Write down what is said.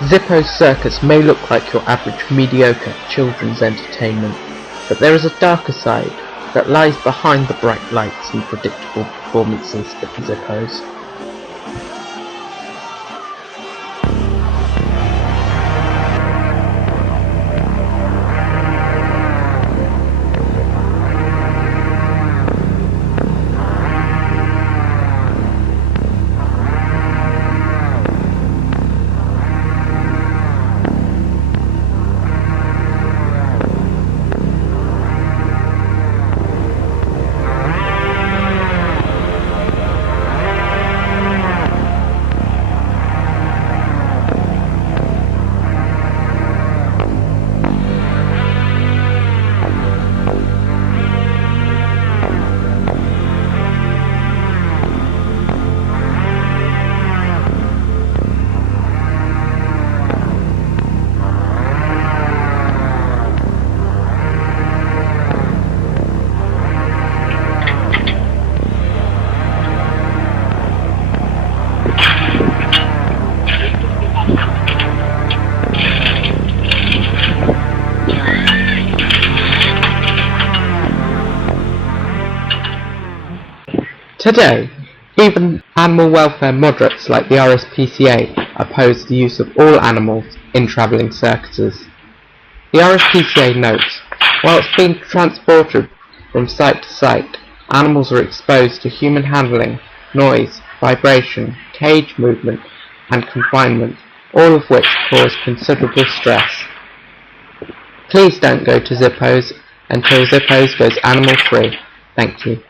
Zippos Circus may look like your average mediocre children's entertainment, but there is a darker side that lies behind the bright lights and predictable performances at Zippos. Today, even animal welfare moderates like the RSPCA oppose the use of all animals in travelling circuses. The RSPCA notes, whilst being transported from site to site, animals are exposed to human handling, noise, vibration, cage movement and confinement, all of which cause considerable stress. Please don't go to Zippos until Zippos goes animal free. Thank you.